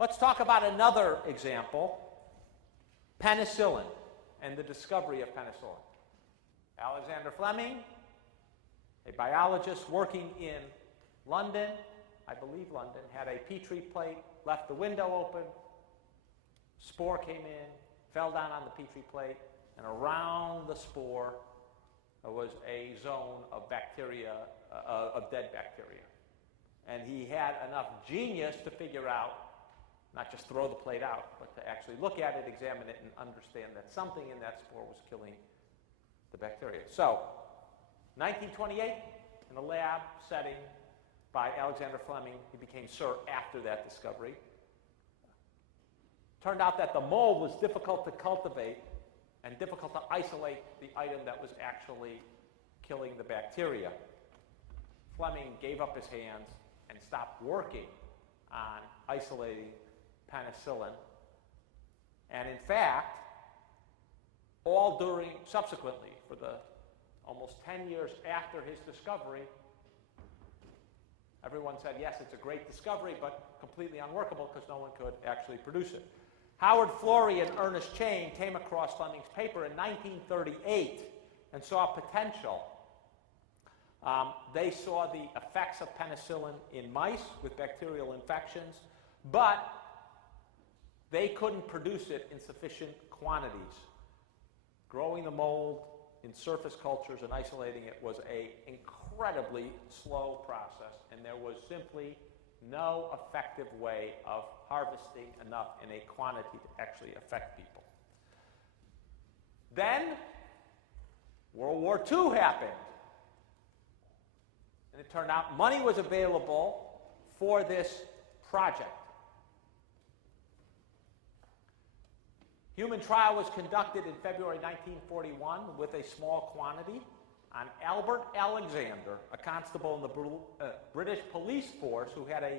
Let's talk about another example, penicillin and the discovery of penicillin. Alexander Fleming, a biologist working in London, I believe London, had a petri plate, left the window open, spore came in, fell down on the petri plate, and around the spore was a zone of bacteria, of dead bacteria. And he had enough genius to figure out, not just throw the plate out, but to actually look at it, examine it, and understand that something in that spore was killing the bacteria. So, 1928, in a lab setting by Alexander Fleming, he became Sir after that discovery. Turned out that the mold was difficult to cultivate and difficult to isolate the item that was actually killing the bacteria. Fleming gave up his hands and stopped working on isolating penicillin. And in fact, subsequently, for the almost 10 years after his discovery, everyone said, yes, it's a great discovery, but completely unworkable because no one could actually produce it. Howard Florey and Ernest Chain came across Fleming's paper in 1938 and saw potential. They saw the effects of penicillin in mice with bacterial infections, but they couldn't produce it in sufficient quantities. Growing the mold in surface cultures and isolating it was an incredibly slow process, and there was simply no effective way of harvesting enough in a quantity to actually affect people. Then, World War II happened. And it turned out money was available for this project. Human trial was conducted in February 1941 with a small quantity on Albert Alexander, a constable in the British police force who had a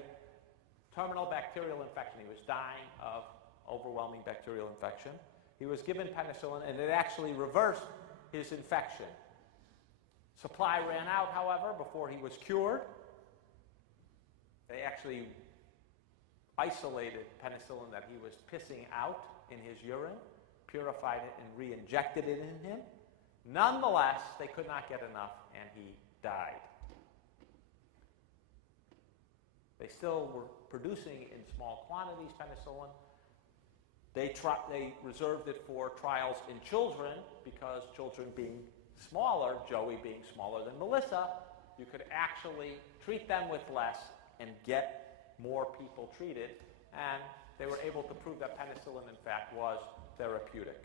terminal bacterial infection. He was dying of overwhelming bacterial infection. He was given penicillin, and it actually reversed his infection. Supply ran out, however, before he was cured. They actually isolated penicillin that he was pissing out in his urine, purified it, and re-injected it in him. Nonetheless, they could not get enough, and he died. They still were producing in small quantities penicillin. They reserved it for trials in children because children being smaller, Joey being smaller than Melissa, you could actually treat them with less and get more people treated. And they were able to prove that penicillin, in fact, was therapeutic.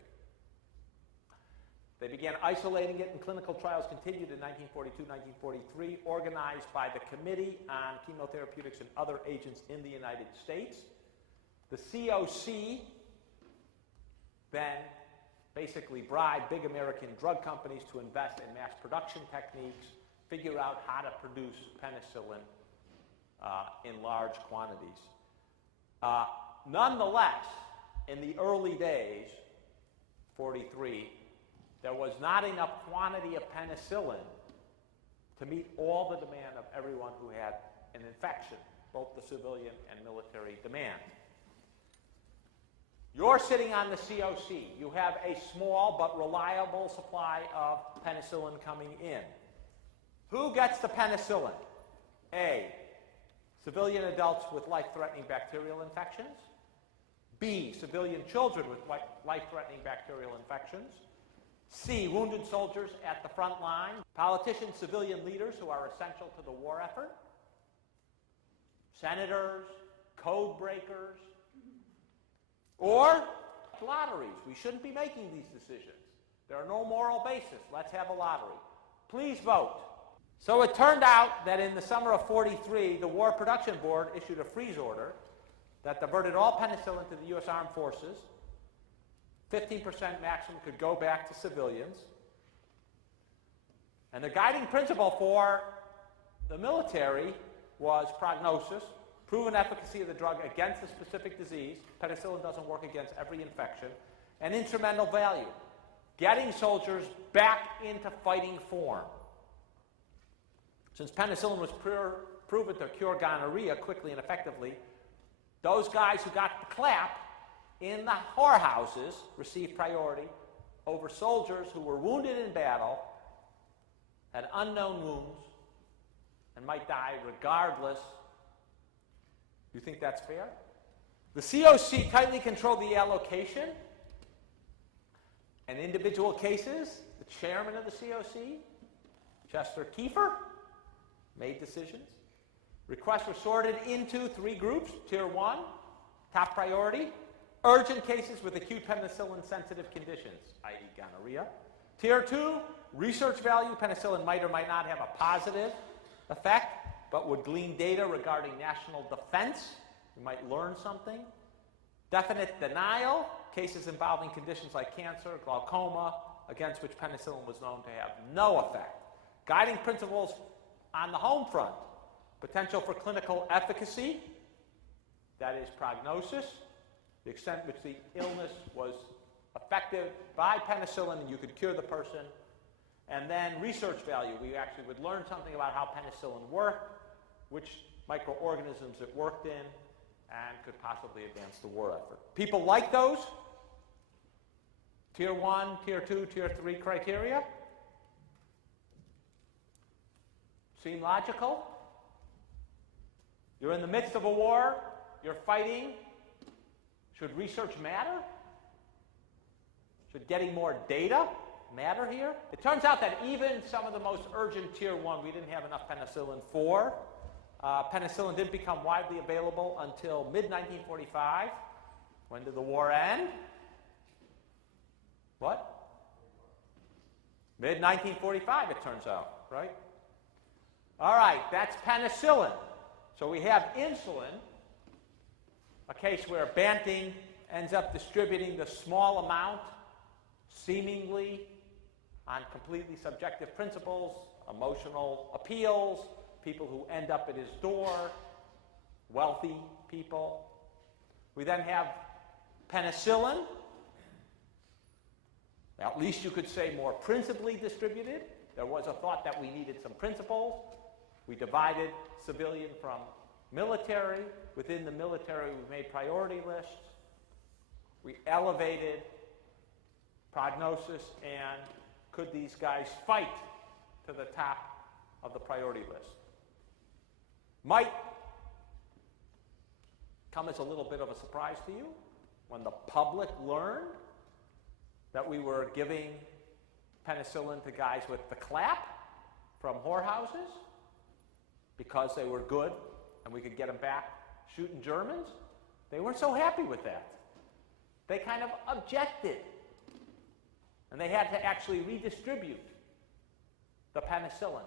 They began isolating it, and clinical trials continued in 1942, 1943, organized by the Committee on Chemotherapeutics and Other Agents in the United States. The COC then basically bribed big American drug companies to invest in mass production techniques, figure out how to produce penicillin in large quantities. Nonetheless, in the early days, 43, there was not enough quantity of penicillin to meet all the demand of everyone who had an infection, both the civilian and military demand. You're sitting on the COC. You have a small but reliable supply of penicillin coming in. Who gets the penicillin? A, civilian adults with life-threatening bacterial infections. B, civilian children with life-threatening bacterial infections. C, wounded soldiers at the front line. Politicians, civilian leaders who are essential to the war effort. Senators, code breakers. Or lotteries. We shouldn't be making these decisions. There are no moral basis. Let's have a lottery. Please vote. So it turned out that in the summer of 43, the War Production Board issued a freeze order that diverted all penicillin to the U.S. Armed Forces. 15% maximum could go back to civilians. And the guiding principle for the military was prognosis, proven efficacy of the drug against a specific disease. Penicillin doesn't work against every infection. And instrumental value, getting soldiers back into fighting form. Since penicillin was proven to cure gonorrhea quickly and effectively, Those guys who got the clap in the whorehouses received priority over soldiers who were wounded in battle, had unknown wounds, and might die regardless. You think that's fair? The COC tightly controlled the allocation, and individual cases, the chairman of the COC, Chester Kiefer, made decisions. Requests were sorted into 3 groups. Tier 1, top priority, urgent cases with acute penicillin-sensitive conditions, i.e. gonorrhea. Tier 2, research value. Penicillin might or might not have a positive effect, but would glean data regarding national defense. You might learn something. Definite denial, cases involving conditions like cancer, glaucoma, against which penicillin was known to have no effect. Guiding principles on the home front. Potential for clinical efficacy, that is prognosis, the extent which the illness was affected by penicillin and you could cure the person. And then research value, we actually would learn something about how penicillin worked, which microorganisms it worked in, and could possibly advance the war effort. People like those Tier 1, Tier 2, Tier 3 criteria. Seem logical? You're in the midst of a war, you're fighting. Should research matter? Should getting more data matter here? It turns out that even some of the most urgent Tier 1 we didn't have enough penicillin for. Penicillin didn't become widely available until mid-1945. When did the war end? What? Mid-1945, it turns out, right? All right, that's penicillin. So we have insulin, a case where Banting ends up distributing the small amount, seemingly on completely subjective principles, emotional appeals, people who end up at his door, wealthy people. We then have penicillin, at least you could say more principally distributed. There was a thought that we needed some principles. We divided civilian from military. Within the military, we made priority lists. We elevated prognosis and could these guys fight to the top of the priority list. Might come as a little bit of a surprise to you when the public learned that we were giving penicillin to guys with the clap from whorehouses because they were good and we could get them back shooting Germans. They weren't so happy with that. They kind of objected. And they had to actually redistribute the penicillin